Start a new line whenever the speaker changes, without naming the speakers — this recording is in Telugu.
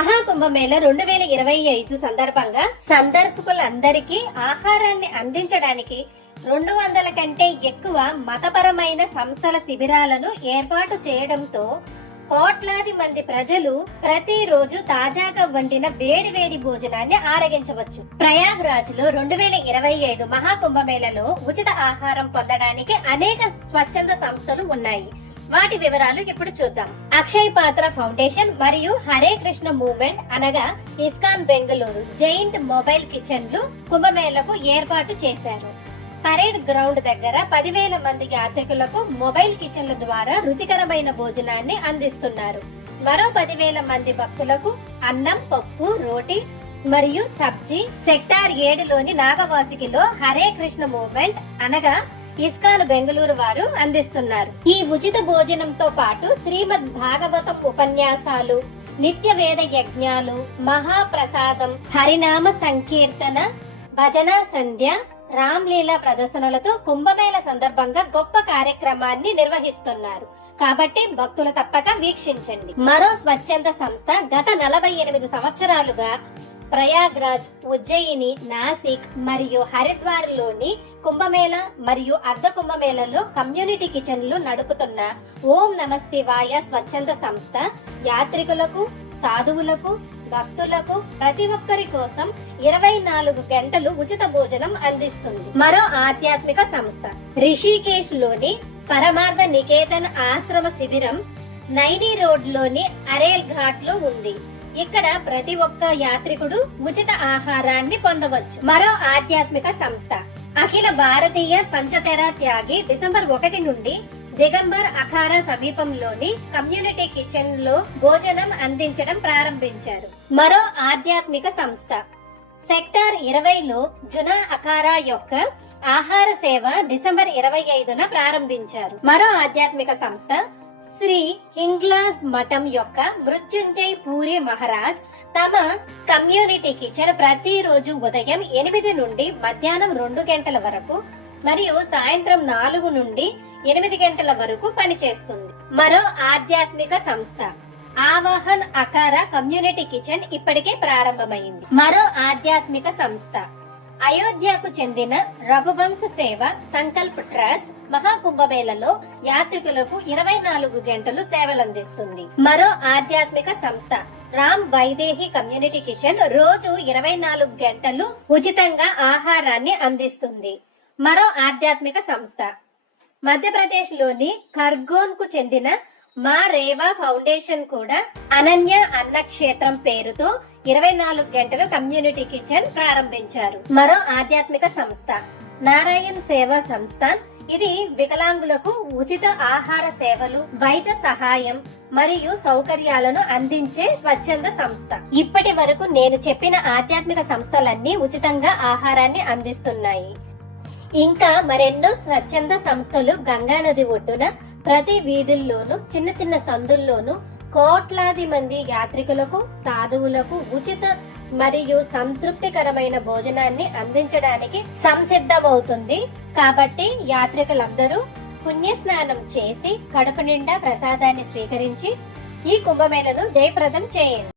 మహాకుంభమేళ రెండు వేల ఇరవై ఐదు సందర్భంగా సందర్శకులందరికీ ఆహారాన్ని అందించడానికి రెండు వందల కంటే ఎక్కువ మతపరమైన సంస్థల శిబిరాలను ఏర్పాటు చేయడంతో కోట్లాది మంది ప్రజలు ప్రతిరోజు తాజాగా వండిన వేడి వేడి భోజనాన్ని ఆరగించవచ్చు. ప్రయాగ్లో రెండు వేల ఇరవై ఐదు మహాకుంభమేళలో ఉచిత ఆహారం పొందడానికి అనేక స్వచ్ఛంద సంస్థలు ఉన్నాయి. వాటి వివరాలు ఇప్పుడు చూద్దాం. అక్షయ్ పాత్ర ఫౌండేషన్ మరియు హరే కృష్ణ మూవ్మెంట్ అనగా ఇస్కాన్ బెంగళూరు జైంట్ మొబైల్ కిచెన్లు కుంభమేళకు ఏర్పాటు చేశారు. పరేడ్ గ్రౌండ్ దగ్గర పదివేల మంది యాత్రికులకు మొబైల్ కిచెన్ల ద్వారా రుచికరమైన భోజనాన్ని అందిస్తున్నారు. మరో పదివేల మంది భక్తులకు అన్నం పప్పు రోటి మరియు సబ్జీ. సెక్టార్ ఏడులోని నాగవాసికిలో హరే కృష్ణ మూవ్మెంట్ అనగా ఇస్కాన్ బెంగళూరు వారు అందిస్తున్నారు. ఈ ఉచిత భోజనంతో పాటు శ్రీమద్ భాగవతం ఉపన్యాసాలు నిత్య వేద యజ్ఞాలు మహాప్రసాదం హరినామ సంకీర్తన భజన సంధ్య రామ్లీలా ప్రదర్శనలతో కుంభమేళ సందర్భంగా గొప్ప కార్యక్రమాన్ని నిర్వహిస్తున్నారు. కాబట్టి భక్తులు తప్పక వీక్షించండి. మరో స్వచ్ఛంద సంస్థ గత నలభై ఎనిమిది సంవత్సరాలుగా ప్రయాగ్రాజ్ ఉజ్జయిని నాసిక్ మరియు హరిద్వార్లోని కుంభమేళ మరియు అర్ధ కుంభమేళలో కమ్యూనిటీ కిచెన్లు నడుపుతున్న ఓం నమ శివాయ స్వచ్ఛంద సంస్థ యాత్రికులకు సాధువులకు భక్తులకు ప్రతి ఒక్కరి కోసం ఇరవై నాలుగు గంటలు ఉచిత భోజనం అందిస్తుంది. మరో ఆధ్యాత్మిక సంస్థ రిషికేశ్లోని పరమార్థ నికేతన్ ఆశ్రమ శిబిరం నైనీ రోడ్లోని అరేల్ ఘాట్లో ఉంది. ఇక్కడ ప్రతి ఒక్క యాత్రికుడు ఉచిత ఆహారాన్ని పొందవచ్చు. మరో ఆధ్యాత్మిక సంస్థ. అఖిల భారతీయ పంచతెర త్యాగి డిసెంబర్ ఒకటి నుండి దిగంబర్ అఖారా సమీపంలోని కమ్యూనిటీ కిచెన్లో భోజనం అందించడం ప్రారంభించారు. మరో ఆధ్యాత్మిక సంస్థ. సెక్టార్ ఇరవైలో జునా అఖారా యొక్క ఆహార సేవ డిసెంబర్ ఇరవై ఐదున ప్రారంభించారు. మరో ఆధ్యాత్మిక సంస్థ శ్రీ హింగ్లాజ్ మఠం యొక్క మృత్యుంజయ్ పూరి మహారాజ్ తమ కమ్యూనిటీ కిచెన్ ప్రతిరోజు ఉదయం ఎనిమిది నుండి మధ్యాహ్నం రెండు గంటల వరకు మరియు సాయంత్రం నాలుగు నుండి ఎనిమిది గంటల వరకు పనిచేస్తుంది. మరో ఆధ్యాత్మిక సంస్థ ఆవాహన్ అకార కమ్యూనిటీ కిచెన్ ఇప్పటికే ప్రారంభమైంది. మరో ఆధ్యాత్మిక సంస్థ అయోధ్యకు చెందిన రఘువంశ సేవ సంకల్ప్ ట్రస్ట్ మహాకుంభమేళలో యాత్రికులకు ఇరవై నాలుగు గంటలు సేవలందిస్తుంది. మరో ఆధ్యాత్మిక సంస్థ రామ్ వైదేహి కమ్యూనిటీ కిచెన్ రోజు ఇరవై నాలుగు గంటలు ఉచితంగా ఆహారాన్ని అందిస్తుంది. మరో ఆధ్యాత్మిక సంస్థ మధ్యప్రదేశ్లోని ఖర్గోన్కు చెందిన మా రేవా ఫౌండేషన్ కూడా అనన్య అన్న క్షేత్రం పేరుతో ఇరవై నాలుగు గంటలు కమ్యూనిటీ కిచెన్ ప్రారంభించారు. మరో ఆధ్యాత్మిక సంస్థ నారాయణ్ సేవా సంస్థాన్ ఇది వికలాంగులకు ఉచిత ఆహార సేవలు వైద్య సహాయం మరియు సౌకర్యాలను అందించే స్వచ్ఛంద సంస్థ. ఇప్పటి వరకు నేను చెప్పిన ఆధ్యాత్మిక సంస్థలన్నీ ఉచితంగా ఆహారాన్ని అందిస్తున్నాయి. ఇంకా మరెన్నో స్వచ్ఛంద సంస్థలు గంగా నది ఒడ్డున ప్రతి వీధుల్లోనూ చిన్న చిన్న సందుల్లోనూ కోట్లాది మంది యాత్రికులకు సాధువులకు ఉచిత మరియు సంతృప్తికరమైన భోజనాన్ని అందించడానికి సంసిద్ధమవుతుంది. కాబట్టి యాత్రికులందరూ పుణ్యస్నానం చేసి కడుపు నిండా ప్రసాదాన్ని స్వీకరించి ఈ కుంభమేళను జయప్రదం చేయండి.